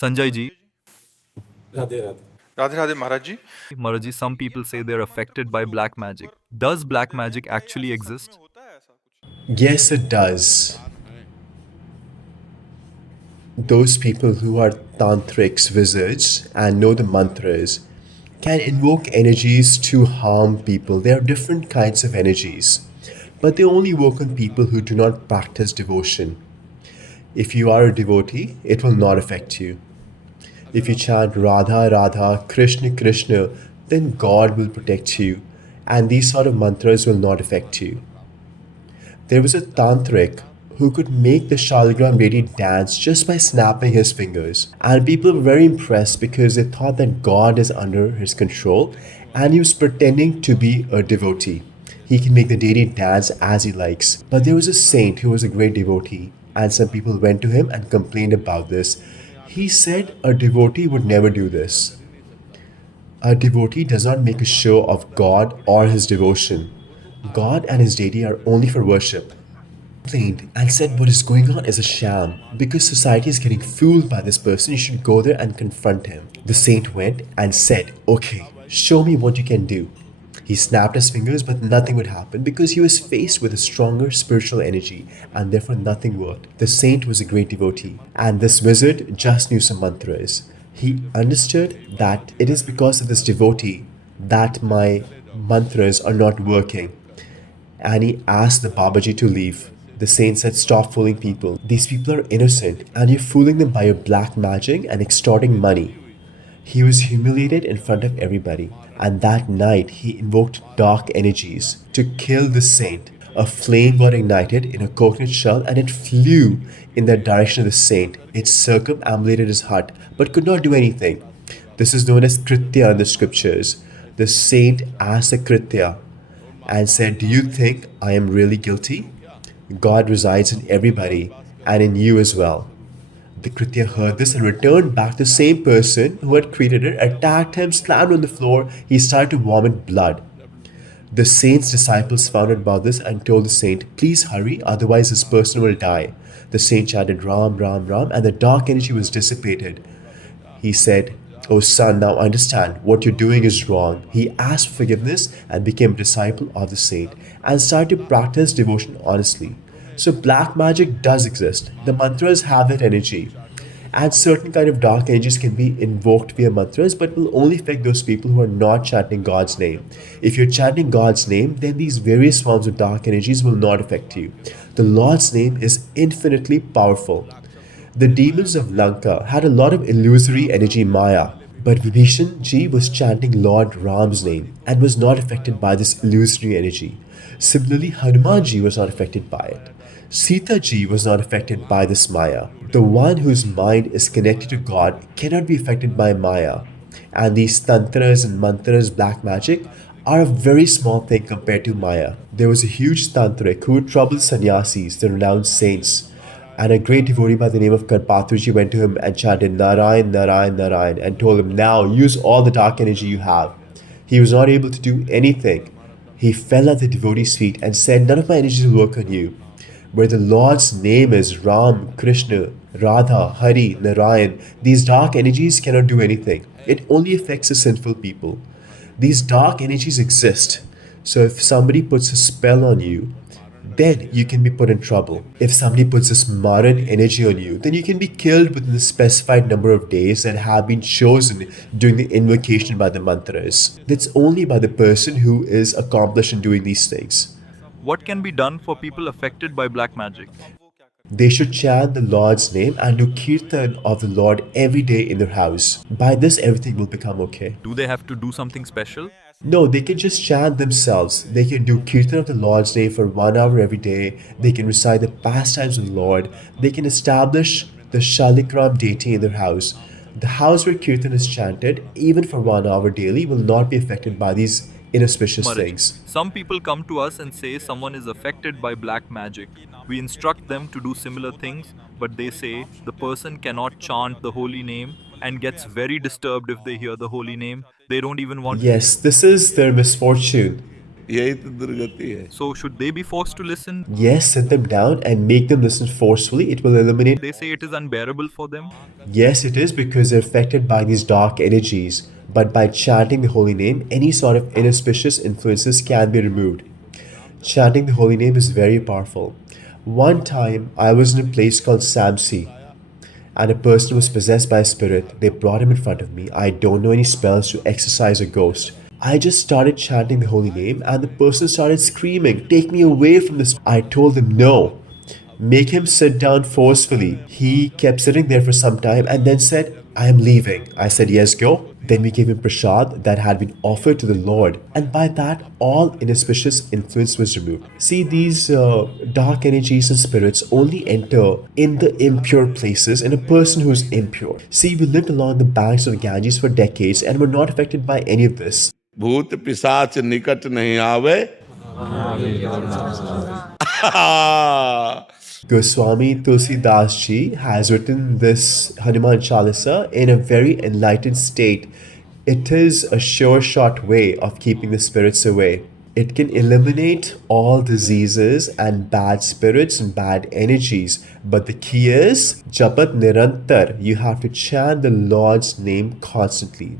Sanjay ji, Radhe Radhe. Radhe Radhe Maharaji. Maharaji, some people say they're affected by black magic. Does black magic actually exist? Yes, it does. Those people who are tantrics, wizards, and know the mantras can invoke energies to harm people. There are different kinds of energies, but they only work on people who do not practice devotion. If you are a devotee, it will not affect you. If you chant Radha, Radha, Krishna, Krishna, then God will protect you, and these sort of mantras will not affect you. There was a tantric who could make the Shaligram lady dance just by snapping his fingers. And people were very impressed because they thought that God is under his control and he was pretending to be a devotee. He can make the deity dance as he likes. But there was a saint who was a great devotee, and some people went to him and complained about this. He said a devotee would never do this. A devotee does not make a show of God or his devotion. God and his deity are only for worship. Complained and said what is going on is a sham. Because society is getting fooled by this person, you should go there and confront him. The saint went and said, "Okay, show me what you can do." He snapped his fingers, but nothing would happen because he was faced with a stronger spiritual energy and therefore nothing worked. The saint was a great devotee, and this wizard just knew some mantras. He understood that it is because of this devotee that my mantras are not working. And he asked the Babaji to leave. The saint said, "Stop fooling people. These people are innocent and you're fooling them by your black magic and extorting money." He was humiliated in front of everybody, and that night he invoked dark energies to kill the saint. A flame got ignited in a coconut shell and it flew in the direction of the saint. It circumambulated his hut but could not do anything. This is known as Kritya in the scriptures. The saint asked the Kritya and said, "Do you think I am really guilty? God resides in everybody and in you as well." The Kritya heard this and returned back. The same person who had created it attacked him, slammed on the floor. He started to vomit blood. The saint's disciples found out about this and told the saint, "Please hurry, otherwise this person will die." The saint chanted Ram, Ram, Ram, and the dark energy was dissipated. He said, "Oh son, now understand what you're doing is wrong." He asked forgiveness and became a disciple of the saint and started to practice devotion honestly. So black magic does exist. The mantras have that energy. And certain kind of dark energies can be invoked via mantras, but will only affect those people who are not chanting God's name. If you're chanting God's name, then these various forms of dark energies will not affect you. The Lord's name is infinitely powerful. The demons of Lanka had a lot of illusory energy Maya, but Vibhishan ji was chanting Lord Ram's name and was not affected by this illusory energy. Similarly, Hanuman ji was not affected by it. Sita ji was not affected by this Maya. The one whose mind is connected to God cannot be affected by Maya. And these tantras and mantras, black magic, are a very small thing compared to Maya. There was a huge tantric who troubled sannyasis, the renowned saints. And a great devotee by the name of Karpatruji went to him and chanted Narayan, Narayan, Narayan and told him, "Now use all the dark energy you have." He was not able to do anything. He fell at the devotee's feet and said, "None of my energies will work on you." Where the Lord's name is Ram, Krishna, Radha, Hari, Narayan, these dark energies cannot do anything. It only affects the sinful people. These dark energies exist. So if somebody puts a spell on you, then you can be put in trouble. If somebody puts this Maran energy on you, then you can be killed within the specified number of days that have been chosen during the invocation by the mantras. That's only by the person who is accomplished in doing these things. What can be done for people affected by black magic? They should chant the Lord's name and do kirtan of the Lord every day in their house. By this, everything will become okay. Do they have to do something special? No, they can just chant themselves. They can do kirtan of the Lord's name for 1 hour every day. They can recite the pastimes of the Lord. They can establish the Shalikram deity in their house. The house where kirtan is chanted, even for 1 hour daily, will not be affected by these inauspicious Maharaj, things. some people come to us and say someone is affected by black magic. We instruct them to do similar things, but they say the person cannot chant the holy name and gets very disturbed if they hear the holy name. They don't even want Yes, this is their misfortune. यही तो दुर्गति है. So should they be forced to listen? Yes, sit them down and make them listen forcefully. It will eliminate. They say it is unbearable for them. Yes, it is because they're affected by these dark energies. But by chanting the holy name, any sort of inauspicious influences can be removed. Chanting the holy name is very powerful. One time, I was in a place called Samsi, and a person was possessed by a spirit. They brought him in front of me. I don't know any spells to exorcise a ghost. I just started chanting the holy name, and the person started screaming, "Take me away from this." I told him, "No. Make him sit down forcefully." He kept sitting there for some time and then said, "I am leaving." I said, "Yes, go." Then we gave him prasad that had been offered to the Lord, and by that, all inauspicious influence was removed. See, these dark energies and spirits only enter in the impure places in a person who is impure. See, we lived along the banks of the Ganges for decades and were not affected by any of this. भूत पिशाच निकट नहीं आवे. Goswami Tulsidas Ji has written this Hanuman Chalisa in a very enlightened state. It is a sure shot way of keeping the spirits away. It can eliminate all diseases and bad spirits and bad energies. But the key is Japat Nirantar. You have to chant the Lord's name constantly.